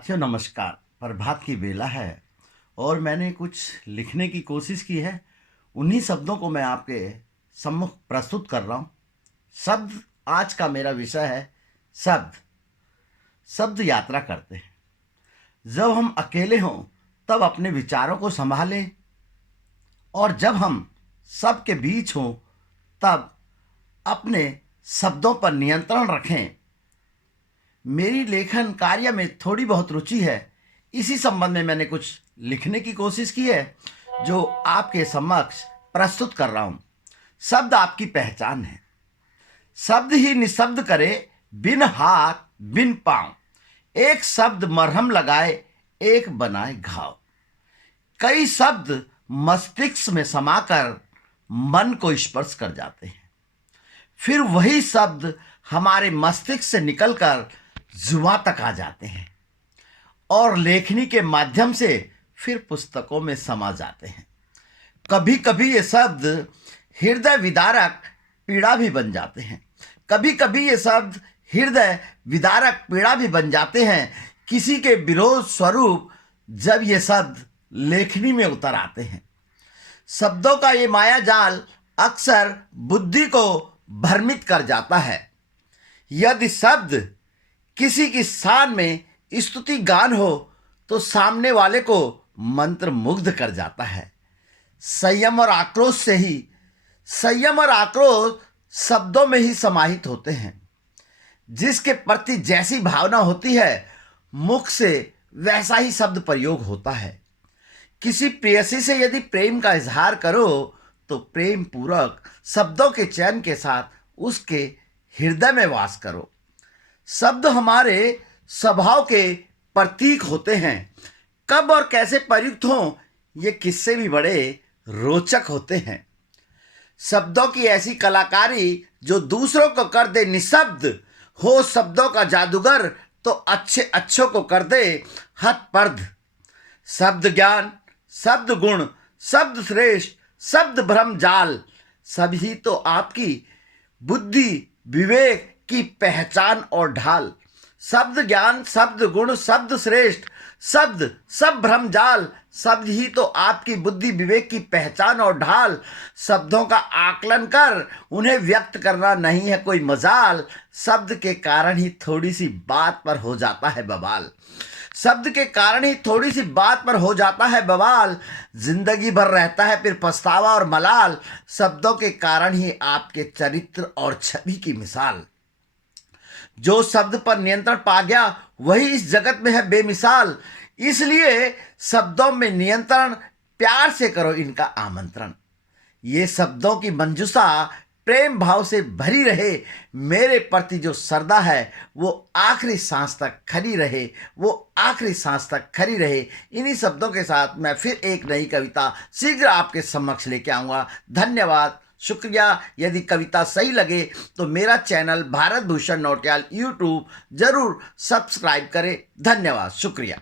साथियों नमस्कार। प्रभात की बेला है और मैंने कुछ लिखने की कोशिश की है। उन्हीं शब्दों को मैं आपके सम्मुख प्रस्तुत कर रहा हूँ। शब्द आज का मेरा विषय है। शब्द शब्द यात्रा करते हैं। जब हम अकेले हों तब अपने विचारों को संभालें, और जब हम सबके बीच हों तब अपने शब्दों पर नियंत्रण रखें। मेरी लेखन कार्य में थोड़ी बहुत रुचि है। इसी संबंध में मैंने कुछ लिखने की कोशिश की है जो आपके समक्ष प्रस्तुत कर रहा हूँ। शब्द आपकी पहचान है। शब्द ही निशब्द करे, बिन हाथ बिन पांव। एक शब्द मरहम लगाए, एक बनाए घाव। कई शब्द मस्तिष्क में समाकर मन को स्पर्श कर जाते हैं। फिर वही शब्द हमारे मस्तिष्क से निकलकर जुबां तक आ जाते हैं और लेखनी के माध्यम से फिर पुस्तकों में समा जाते हैं। कभी कभी ये शब्द हृदय विदारक पीड़ा भी बन जाते हैं। कभी कभी ये शब्द हृदय विदारक पीड़ा भी बन जाते हैं। किसी के विरोध स्वरूप जब ये शब्द लेखनी में उतर आते हैं। शब्दों का ये माया जाल अक्सर बुद्धि को भ्रमित कर जाता है। यदि शब्द किसी की शान में स्तुति गान हो तो सामने वाले को मंत्र मुग्ध कर जाता है। संयम और आक्रोश शब्दों में ही समाहित होते हैं। जिसके प्रति जैसी भावना होती है, मुख से वैसा ही शब्द प्रयोग होता है। किसी प्रेयसी से यदि प्रेम का इजहार करो तो प्रेम पूर्वक शब्दों के चयन के साथ उसके हृदय में वास करो। शब्द हमारे स्वभाव के प्रतीक होते हैं। कब और कैसे प्रयुक्त हों, ये किस्से भी बड़े रोचक होते हैं। शब्दों की ऐसी कलाकारी जो दूसरों को कर दे निशब्द। हो शब्दों का जादूगर तो अच्छे अच्छों को कर दे हतपर्द। शब्द ज्ञान, शब्द गुण, शब्द श्रेष्ठ, शब्द भ्रम जाल। सभी तो आपकी बुद्धि विवेक की पहचान और ढाल। शब्द ज्ञान, शब्द गुण, शब्द श्रेष्ठ, शब्द सब भ्रम जाल। शब्द ही तो आपकी बुद्धि विवेक की पहचान और ढाल। शब्दों का आकलन कर उन्हें व्यक्त करना नहीं है कोई मजाल। शब्द के कारण ही थोड़ी सी बात पर हो जाता है बवाल। शब्द के कारण ही थोड़ी सी बात पर हो जाता है बवाल। जिंदगी भर रहता है फिर पछतावा और मलाल। शब्दों के कारण ही आपके चरित्र और छवि की मिसाल। जो शब्द पर नियंत्रण पा गया वही इस जगत में है बेमिसाल। इसलिए शब्दों में नियंत्रण, प्यार से करो इनका आमंत्रण। ये शब्दों की मंजूषा प्रेम भाव से भरी रहे। मेरे प्रति जो श्रद्धा है वो आखिरी सांस तक खरी रहे, वो आखिरी सांस तक खरी रहे। इन्हीं शब्दों के साथ मैं फिर एक नई कविता शीघ्र आपके समक्ष लेके आऊँगा। धन्यवाद, शुक्रिया। यदि कविता सही लगे तो मेरा चैनल भारत भूषण नौटियाल यूट्यूब जरूर सब्सक्राइब करें। धन्यवाद, शुक्रिया।